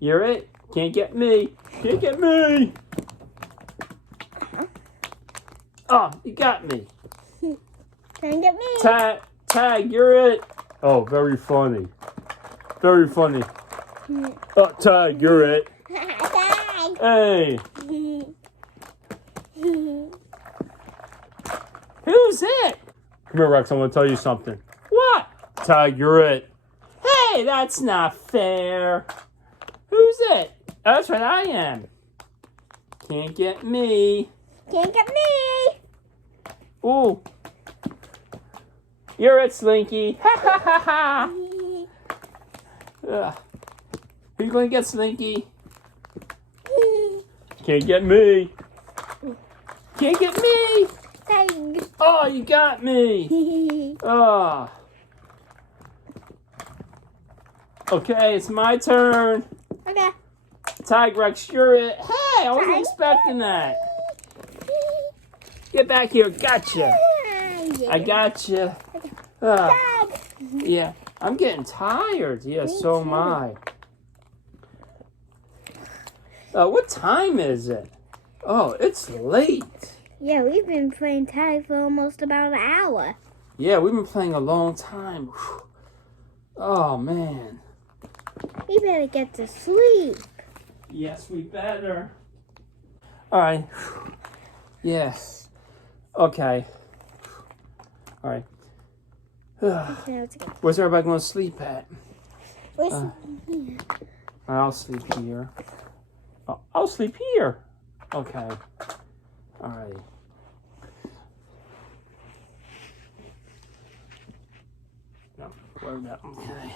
You're it. Can't get me. Can't get me. Oh, you got me. Can't get me. Tag, you're it. Oh, very funny. Very funny. Oh, Tag, you're it. Tag. Hey. Who's it? Come here, Rex. I want to tell you something. What? Tag, you're it. Hey, that's not fair. Who's it? That's what I am. Can't get me. Can't get me. Ooh. You're it, Slinky. Ha ha ha ha. Who you gonna get, Slinky? Can't get me. Can't get me. Tag. Oh, you got me. Oh. Okay, it's my turn. Okay. Tag, Rex, you're it. Hey, I wasn't expecting that. Get back here. Gotcha. I gotcha. Tag. Yeah, I'm getting tired. Yeah, so am I. What time is it? Oh, it's late. Yeah, we've been playing tag for almost about an hour. Yeah, we've been playing a long time. Whew. Oh, man. We better get to sleep. Yes, we better. All right. Yes. Okay. All right. Where's everybody going to sleep at? I'll sleep here. Oh, I'll sleep here. Okay. All right. No, where that? Okay.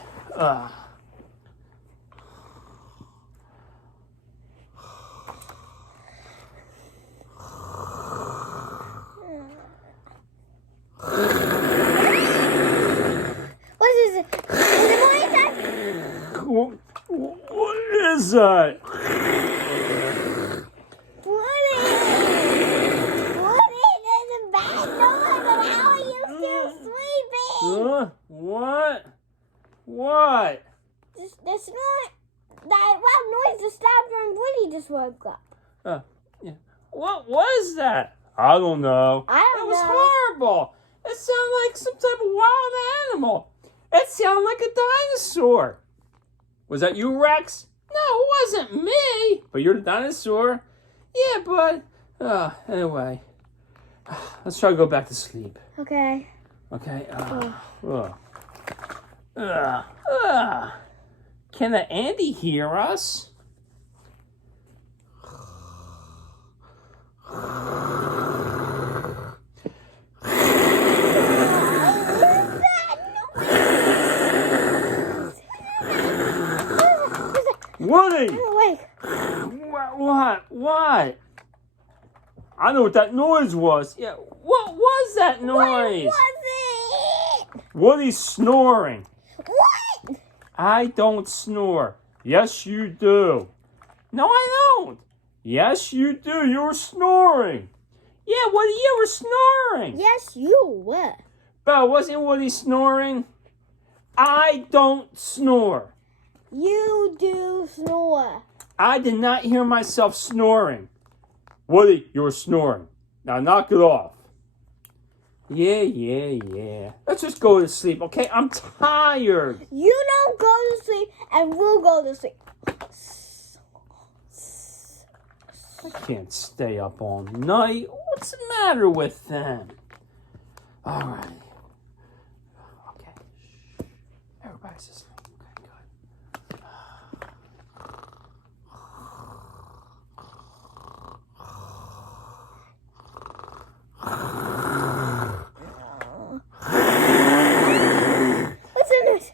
What is it? What is that? There's a bad noise, and how are you still sleeping? What? What? The snort, that loud noise stopped when Woody just woke up. Yeah. What was that? I don't know. That was horrible. It sounded like some type of wild animal. It sounded like a dinosaur. Was that you, Rex? No, it wasn't me. But you're the dinosaur. Yeah, but anyway, let's try to go back to sleep. Okay. Okay. Can the Andy hear us? Woody! What? I know what that noise was. Yeah, what was that noise? What was it? Woody's snoring. What? I don't snore. Yes, you do. No, I don't. Yes, you do. You were snoring. Yeah, Woody, you were snoring. Yes, you were. But wasn't Woody snoring? I don't snore. You do snore. I did not hear myself snoring. Woody, you were snoring. Now knock it off. Yeah. Let's just go to sleep, okay? I'm tired. You don't go to sleep, and we'll go to sleep. I can't stay up all night. What's the matter with them? All right. Okay. Shh. Everybody's asleep. Okay, good. What's that noise?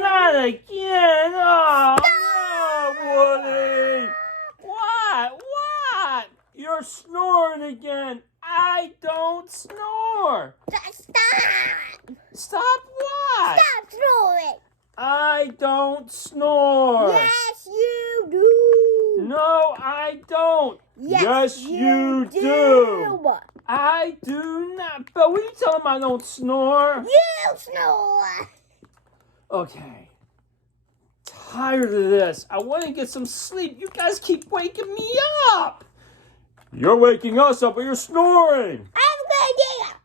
Not again. Oh, no, Woody. What? You're snoring again. I don't snore. Stop! Stop what? Stop snoring! I don't snore. Yes, you do. No, I don't. Yes, you do. I do not. But will you tell him I don't snore? You snore. Okay. tired of this. I want to get some sleep. You guys keep waking me up. You're waking us up, but you're snoring. I have a good idea.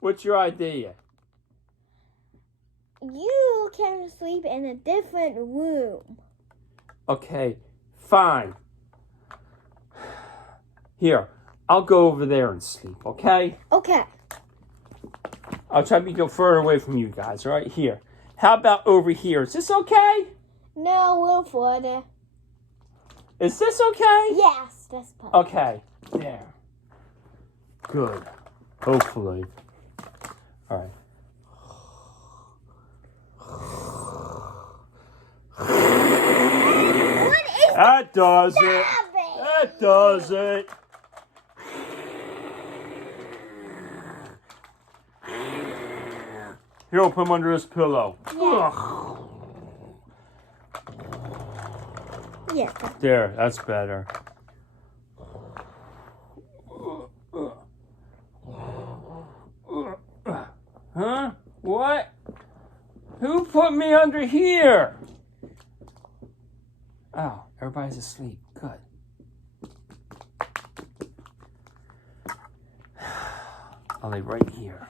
What's your idea? You can sleep in a different room. Okay, fine. Here, I'll go over there and sleep, okay? Okay. I'll try to go further away from you guys, right here. How about over here? Is this okay? No, a little further. Is this okay? Yes, that's perfect. Okay, there. Good. Hopefully. All right. What is That does it. Stop it. That does it. Here, I'll put him under this pillow. Yeah. Yes. There, that's better. Huh? What? Who put me under here? Oh, everybody's asleep. Good. I'll lay right here.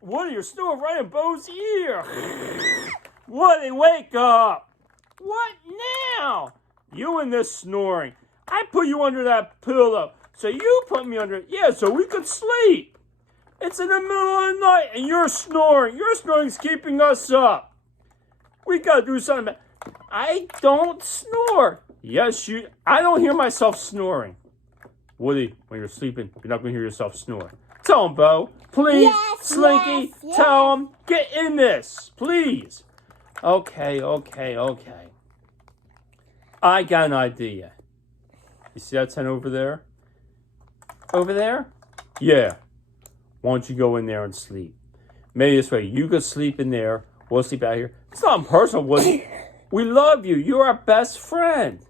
Woody, you're snoring right in Bo's ear. Woody, wake up. What now? You and this snoring. I put you under that pillow. So you put me under it. Yeah, so we could sleep. It's in the middle of the night and you're snoring. Your snoring's keeping us up. We gotta do something. I don't snore. Yes, you. I don't hear myself snoring. Woody, when you're sleeping, you're not gonna hear yourself snore. Tell him, Bo. Please, Yes, Slinky, yes, tell him. Get in this, please. Okay. I got an idea. You see that tent over there? Over there? Yeah. Why don't you go in there and sleep? Maybe this way, you could sleep in there. We'll sleep out here. It's not personal, Woody. We love you. You're our best friend.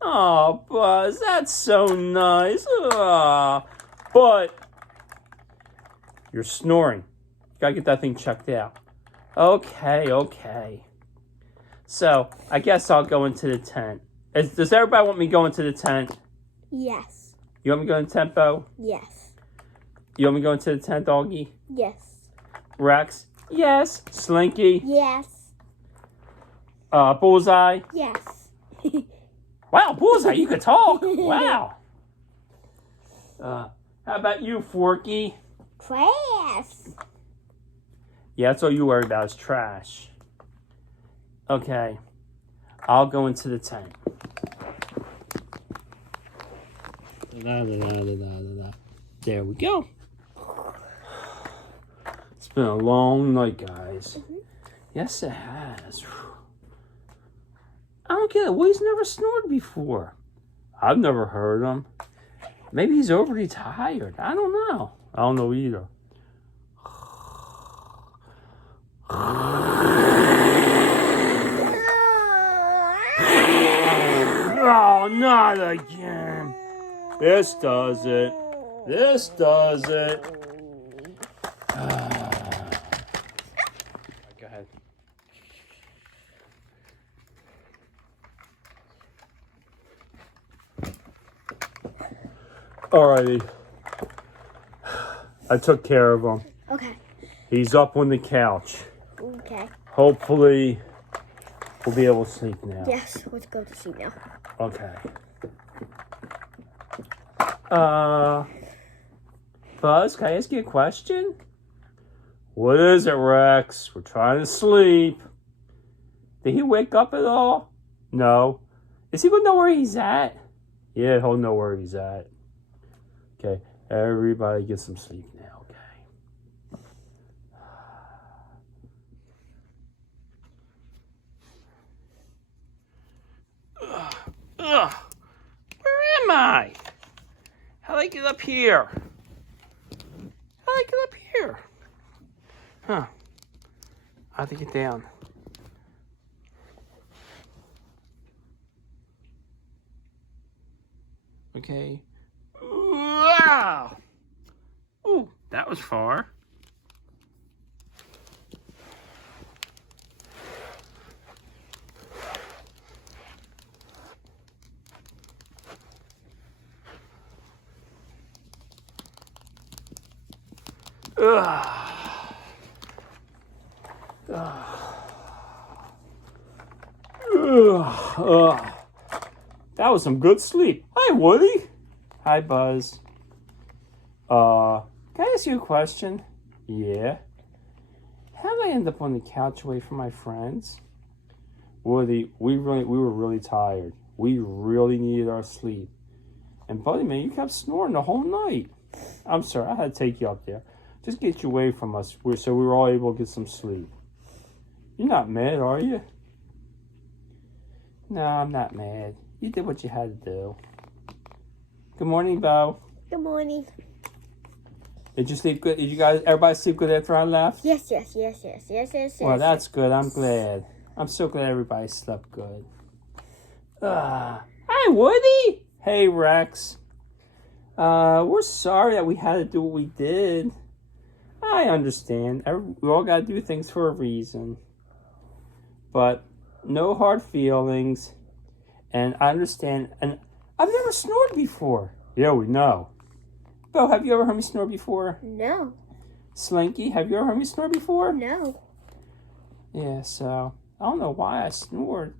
Oh, Buzz, that's so nice. But you're snoring. You gotta get that thing checked out. Okay. So, I guess I'll go into the tent. Does everybody want me to go into the tent? Yes. You want me to go into the tent, Bo? Yes. You want me to go into the tent, Doggy? Yes. Rex? Yes. Slinky? Yes. Bullseye? Yes. Wow, Bullseye, you could talk. Wow. How about you, Forky? Trash. Yeah, that's all you worry about is trash. Okay. I'll go into the tent. There we go. It's been a long night, guys. Mm-hmm. Yes, it has. I don't get it. Woody's never snored before. I've never heard him. Maybe he's overly tired. I don't know. I don't know either. Oh, not again. This does it. This does it. Go ahead. Alrighty. I took care of him. Okay. He's up on the couch. Okay. Hopefully, we'll be able to sleep now. Yes, let's go to sleep now. Okay. Buzz, can I ask you a question? What is it, Rex? We're trying to sleep. Did he wake up at all? No. Is he gonna know where he's at? Yeah, he'll know where he's at. Okay, everybody get some sleep now, okay? Where am I? How do I get up here? How do I get up here? Huh. I have to get down. Okay. Wow. Ooh, that was far. Ugh. Ugh. That was some good sleep. Hi, Woody. Hi, Buzz. Can I ask you a question? Yeah. How did I end up on the couch away from my friends? Woody, we were really tired. We really needed our sleep. And Buddy, man, you kept snoring the whole night. I'm sorry, I had to take you up there. Just get you away from us so we were all able to get some sleep. You're not mad, are you? No, I'm not mad. You did what you had to do. Good morning, Bo. Good morning. Did you sleep good? Everybody sleep good after I left? Yes. Well, that's good. I'm glad. I'm so glad everybody slept good. Hi, Woody. Hey, Rex. We're sorry that we had to do what we did. I understand. We all got to do things for a reason. But no hard feelings. And I understand. And I've never snored before. Yeah, we know. Bo, have you ever heard me snore before? No. Slinky, have you ever heard me snore before? No. Yeah, so I don't know why I snored.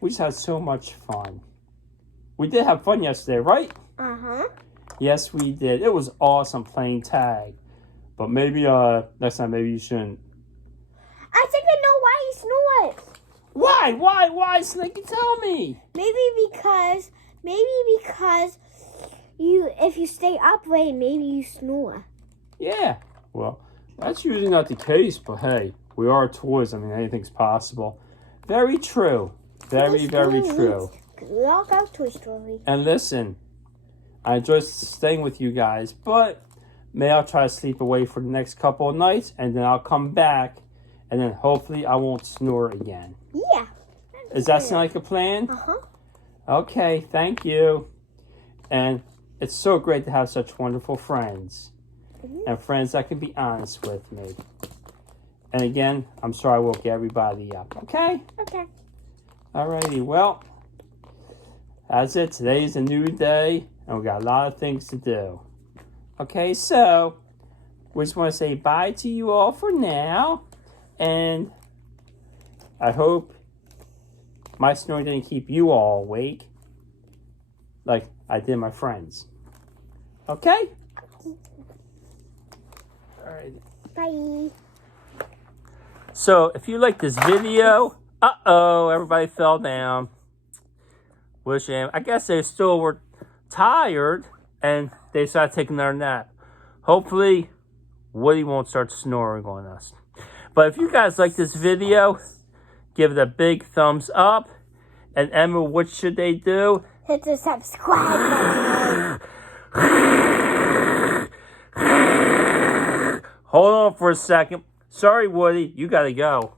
We just had so much fun. We did have fun yesterday, right? Uh-huh. Yes, we did. It was awesome playing tag. But maybe next time maybe you shouldn't. I think I know why he snores. Why, Slinky? Tell me. Maybe because if you stay upright, maybe you snore. Yeah. Well, that's usually not the case, but hey, we are toys. I mean, anything's possible. Very true. Very true. We all got Toy Story. And listen, I enjoy staying with you guys, but maybe I'll try to sleep away for the next couple of nights, and then I'll come back, and then hopefully I won't snore again. Yeah. Does that sound like a plan? Uh-huh. Okay, thank you. And it's so great to have such wonderful friends. And friends that can be honest with me. And again, I'm sorry I woke everybody up. Okay? Okay. Alrighty, well, that's it. Today's a new day, and we got a lot of things to do. Okay, so we just want to say bye to you all for now. And I hope my snoring didn't keep you all awake like I did my friends. Okay? All right. Bye. So, if you like this video, everybody fell down. What a shame. I guess they still were tired and they decided to take another nap. Hopefully, Woody won't start snoring on us. But if you guys like this video, give it a big thumbs up. And Emma, what should they do? Hit the subscribe button. Hold on for a second. Sorry, Woody, you gotta go.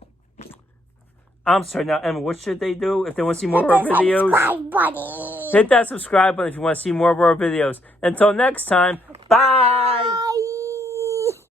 I'm sorry now, Emma, what should they do if they want to see more of our videos? Subscribe button. Hit that subscribe button if you want to see more of our videos. Until next time, bye!